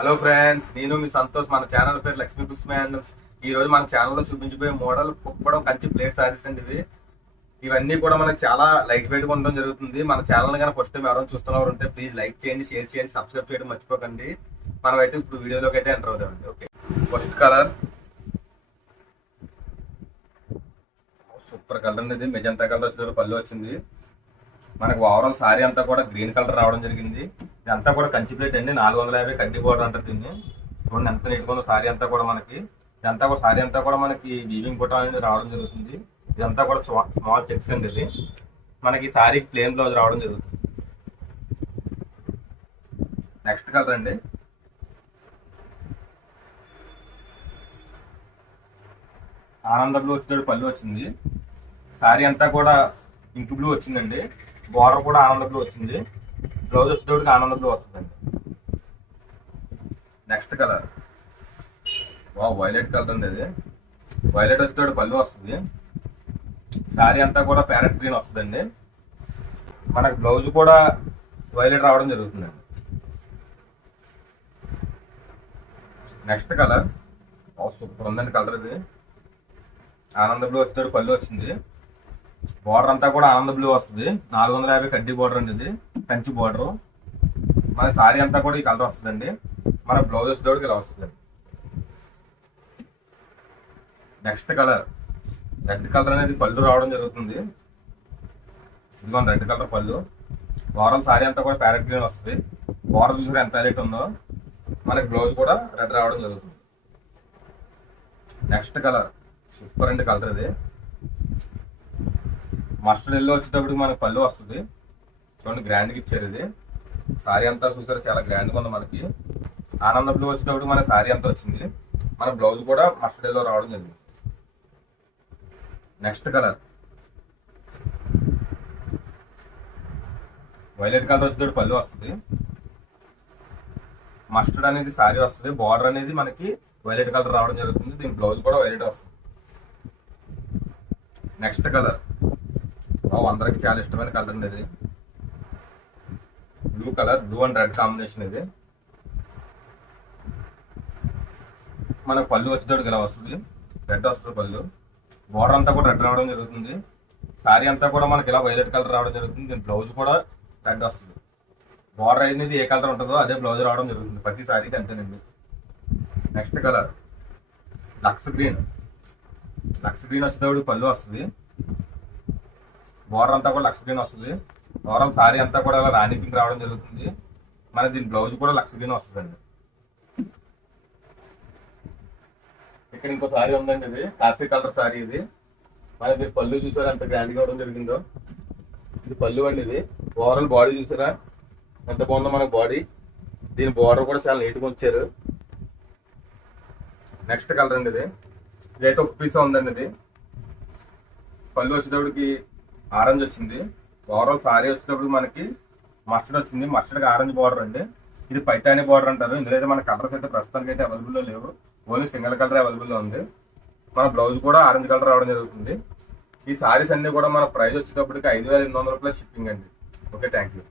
Hello friends, నేను మీ సంతోష్. మన channel పేరు లక్ష్మీ కుస్మే. అండ్ ఈ రోజు మన ఛానల్లో చూపించిపోయే మోడల్ కుప్పడం కంచి ప్లేట్ సారీస్ అండి. ఇవన్నీ కూడా మనకు చాలా లైట్ వెయిట్ గా ఉండడం జరుగుతుంది. మన ఛానల్ కానీ ఫస్ట్ టైం ఎవరైనా చూస్తున్నవారు ఉంటే ప్లీజ్ లైక్ చేయండి, షేర్ చేయండి, సబ్స్క్రైబ్ చేయడం మర్చిపోకండి. మనం అయితే ఇప్పుడు వీడియోలోకి అయితే ఎంటర్ అవుతామండి. Okay, first colour super colour అనేది మెజంతా కలర్ వచ్చిన పళ్ళు వచ్చింది. మనకు ఓవరాల్ సారీ అంతా కూడా గ్రీన్ కలర్ రావడం జరిగింది. ఇదంతా కూడా కంచి ప్లేట్ అండి. 450 కడ్డీ బోర్డర్ అంటారు దీన్ని. చూడండి ఎంత నీట్గా ఉందో సారీ అంతా కూడా మనకి. ఇదంతా కూడా సారీ అంతా కూడా మనకి వీవింగ్ బుట్ట అనేది రావడం జరుగుతుంది. ఇదంతా కూడా స్మాల్ చెక్స్ అండి. ఇది మనకి సారీ ప్లేన్ బ్లౌజ్ రావడం జరుగుతుంది. నెక్స్ట్ కలర్ అండి ఆనంద బ్లూ వచ్చిన పళ్ళు వచ్చింది. సారీ అంతా కూడా ఇంక్ బ్లూ వచ్చిందండి. బార్డర్ కూడా ఆనంద బ్లూ వచ్చింది. బ్లౌజ్ వచ్చేటప్పటికి ఆనంద బ్లూ వస్తుందండి. నెక్స్ట్ కలర్ వైలెట్ కలర్ అండి. ఇది వైలెట్ వచ్చేటప్పుడు పళ్ళు వస్తుంది. సారీ అంతా కూడా ప్యారెట్ గ్రీన్ వస్తుందండి. మనకు బ్లౌజ్ కూడా వైలెట్ రావడం జరుగుతుందండి. నెక్స్ట్ కలర్ సూపర్ ఉందండి కలర్. ఇది ఆనంద బ్లూ వచ్చేటప్పుడు పళ్ళు వచ్చింది. బార్డర్ అంతా కూడా ఆనంద బ్లూ వస్తుంది. 450 కడ్డీ బార్డర్ అండి. ఇది కంచి బార్డర్. మన సారీ అంతా కూడా ఈ కలర్ వస్తుందండి. మన బ్లౌజ్ వచ్చేటప్పుడు ఇలా వస్తుందండి. నెక్స్ట్ కలర్ రెడ్ కలర్ అనేది పళ్ళు రావడం జరుగుతుంది. ఇదిగోండి రెడ్ కలర్ పళ్ళు. ఓవరాల్ సారీ అంతా కూడా ప్యారెట్ గ్రీన్ వస్తుంది. బార్డర్ చూసి ఎంత హైలైట్ ఉందో. మనకి బ్లౌజ్ కూడా రెడ్ రావడం జరుగుతుంది. నెక్స్ట్ కలర్ సూపర్ అండి కలర్. ఇది మస్టర్డ్ ఎల్లో వచ్చేటప్పుడు మనకి పళ్ళు వస్తుంది. చూడండి గ్రాండ్గా ఇచ్చారు. ఇది సారీ అంతా చూసారు చాలా గ్రాండ్గా ఉంది. మనకి ఆనంద బ్లూ వచ్చేటప్పుడు మన సారీ అంతా వచ్చింది. మన బ్లౌజ్ కూడా మస్టర్డ్ ఎల్లో రావడం జరిగింది. నెక్స్ట్ కలర్ వైలెట్ కలర్ వచ్చేటప్పుడు పళ్ళు వస్తుంది. మస్టర్డ్ అనేది సారీ వస్తుంది. బార్డర్ అనేది మనకి వైలెట్ కలర్ రావడం జరుగుతుంది. దీని బ్లౌజ్ కూడా వైలెట్ వస్తుంది. నెక్స్ట్ కలర్ అందరికి చాలా ఇష్టమైన కలర్ అండి. ఇది blue colour, blue and red combination. ఇది మనకు పళ్ళు వచ్చేటప్పుడు ఇలా వస్తుంది. రెడ్ వస్తుంది పళ్ళు. బార్డర్ అంతా కూడా రెడ్ రావడం జరుగుతుంది. సారీ అంతా కూడా మనకి ఇలా వైలెట్ కలర్ రావడం జరుగుతుంది. దీని బ్లౌజ్ కూడా రెడ్ వస్తుంది. బార్డర్ అనేది ఏ కలర్ ఉంటుందో అదే బ్లౌజ్ రావడం జరుగుతుంది ప్రతి సారీకి అంతేనండి. Next colour lux green. Lux green వచ్చేటప్పుడు పళ్ళు వస్తుంది. బార్డర్ అంతా కూడా లక్స్ గ్రీన్ వస్తుంది. ఓవరాల్ సారీ అంతా కూడా ఇలా రాణి పింక్ రావడం జరుగుతుంది. మన దీని బ్లౌజ్ కూడా లక్స్ గ్రీన్ వస్తుందండి. ఇక్కడ ఇంకో సారీ ఉందండి. ఇది కాఫీ కలర్ సారీ. ఇది మన దీని పళ్ళు చూసారా ఎంత గ్రాండ్ గా అవడం జరిగిందో. ఇది పళ్ళు అండి. ఇది ఓవరాల్ బాడీ చూసారా ఎంత బాగుందో మనకు బాడీ. దీని బార్డర్ కూడా చాలా నీట్గా ఉంచారు. నెక్స్ట్ కలర్ అండి. ఇదైతే ఒక పీస్ ఉందండి. ఇది పళ్ళు వచ్చేటప్పటికి ఆరెంజ్ వచ్చింది. ఓవరాల్ సారీ వచ్చేటప్పుడు మనకి మస్టర్డ్ వచ్చింది. మస్టర్డ్కి ఆరెంజ్ బార్డర్ అండి. ఇది పైతాని బార్డర్ అంటారు. ఇందులో అయితే మన కలర్స్ అయితే ప్రస్తుతానికి అయితే అవైలబుల్లో లేవు. ఓన్లీ సింగిల్ కలర్ అవైలబుల్లో ఉంది. మన బ్లౌజ్ కూడా ఆరెంజ్ కలర్ రావడం జరుగుతుంది. ఈ సారీస్ అన్ని కూడా మన ప్రైస్ వచ్చేటప్పటికి 5800 ప్లస్ షిప్పింగ్ అండి. Okay, thank you.